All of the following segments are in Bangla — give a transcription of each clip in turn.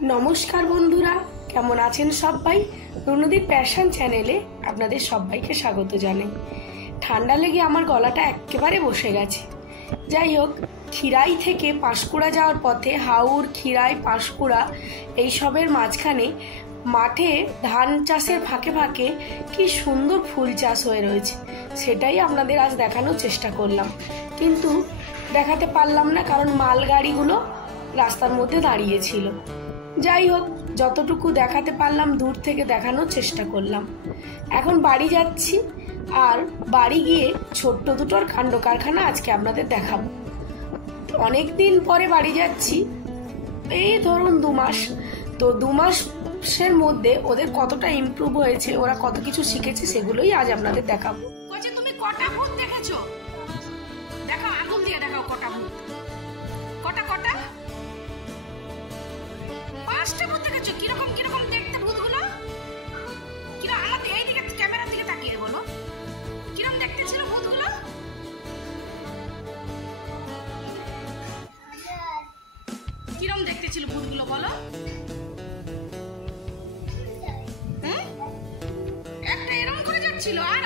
নমস্কার বন্ধুরা, কেমন আছেন সবাই? রুনুদির প্যাশন চ্যানেলে আপনাদের সবাইকে স্বাগত জানাই। ঠান্ডা লেগে আমার গলাটা একেবারে বসে গেছে। যাই হোক, খিরাই থেকে পাঁশকুড়া যাওয়ার পথে হাওড়, খিরাই, পাঁশকুড়া এইসবের মাঝখানে মাঠে ধান চাষের ফাঁকে ফাঁকে কি সুন্দর ফুল চাষ হয়ে রয়েছে, সেটাই আপনাদের আজ দেখানোর চেষ্টা করলাম। কিন্তু দেখাতে পারলাম না, কারণ মালগাড়িগুলো রাস্তার মধ্যে দাঁড়িয়েছিল। যাই হোক, যতটুকু দেখাতে পারলাম দূর থেকে দেখানোর চেষ্টা করলাম। এখন বাড়ি যাচ্ছি, আর বাড়ি গিয়ে ছোট্ট দুটোর কাণ্ড কারখানা আজকে আপনাদের দেখাবো। অনেক দিন পরে বাড়ি যাচ্ছি, এই ধরুন 2 মাস। তো 2 মাসের মধ্যে ওদের কতটা ইমপ্রুভ হয়েছে, ওরা কত কিছু শিখেছে, সেগুলোই আজ আপনাদের দেখাবো। তুমি কটা ভূত দেখেছো? দেখাও, আগুন দিয়ে দেখাও কটা ভূত। কটা 5টা ভূত দেখেছো? কিরকম কিরকম দেখতে ভূতগুলো? কিরকম, আমাদের এই দিকে ক্যামেরার দিকে তাকিয়ে বলো, কিরকম দেখতে ছিল ভূতগুলো? কিরকম দেখতে ছিল ভূতগুলো বলো? একটা এরকম করে যাচ্ছিল, আর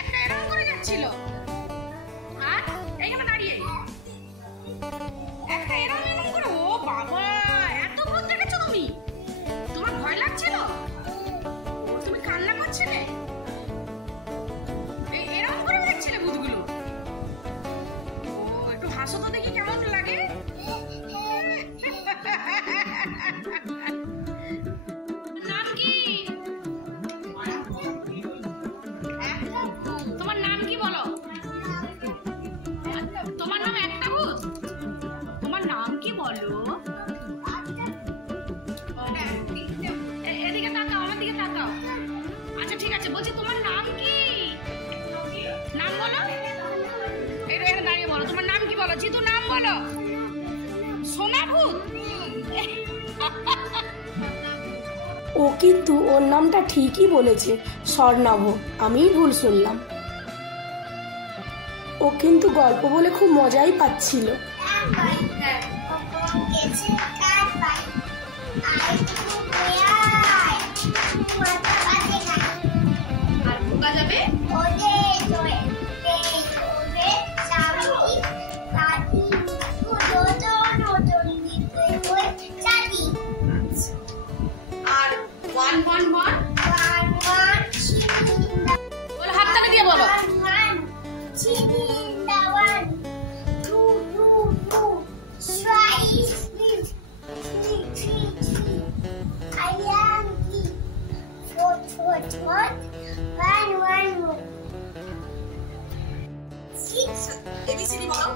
একটা এরকম করে যাচ্ছিল, আর এইখানে দাঁড়িয়ে একটা এরকম করে। ও বাবা, এত ভূত দেখেছো তুমি? তোমার ভয় লাগছিল? তুমি কান্না করছিলে? এরকম করে দেখছিলে ভূতগুলো? ও, একটু হাসো তো দেখি কেমন লাগে। নাম কি? তোমার নাম কি বলো? তোমার নাম একটা ভূত? তোমার নাম কি বলো? এদিকে তাকাও, আমার দিকে তাকাও। আচ্ছা ঠিক আছে, বলছি তোমার নাম কি? নাম বলো। এখানে দাঁড়িয়ে বলো, তোমার নাম কি বলো? জিতু, নাম বলো। সোনা ভূত? ও কিন্তু ওর নামটা ঠিকই বলেছে, স্বর্ণাভ। আমিই ভুল শুনলাম। ও কিন্তু গল্প বলে খুব মজাই পাচ্ছিল। হাততালি দিয়ে বলো। ABCD বলো।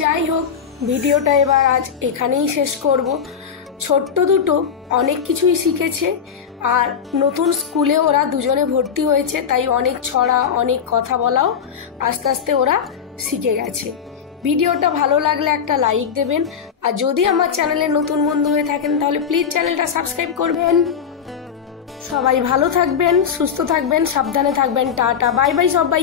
যাই হোক, ভিডিওটা এবার আজ এখানেই শেষ করব। ছোট্ট দুটো অনেক কিছুই শিখেছে, আর নতুন স্কুলে ওরা দুজনে ভর্তি হয়েছে, তাই অনেক ছড়া, অনেক কথা বলাও আস্তে আস্তে ওরা শিখে গেছে। ভিডিওটা ভালো লাগলে একটা লাইক দেবেন, আর যদি আমার চ্যানেলে নতুন বন্ধু হয়ে থাকেন তাহলে প্লিজ চ্যানেলটা সাবস্ক্রাইব করবেন। সবাই ভালো থাকবেন, সুস্থ থাকবেন, সাবধানে থাকবেন। টাটা, বাই বাই সবাই।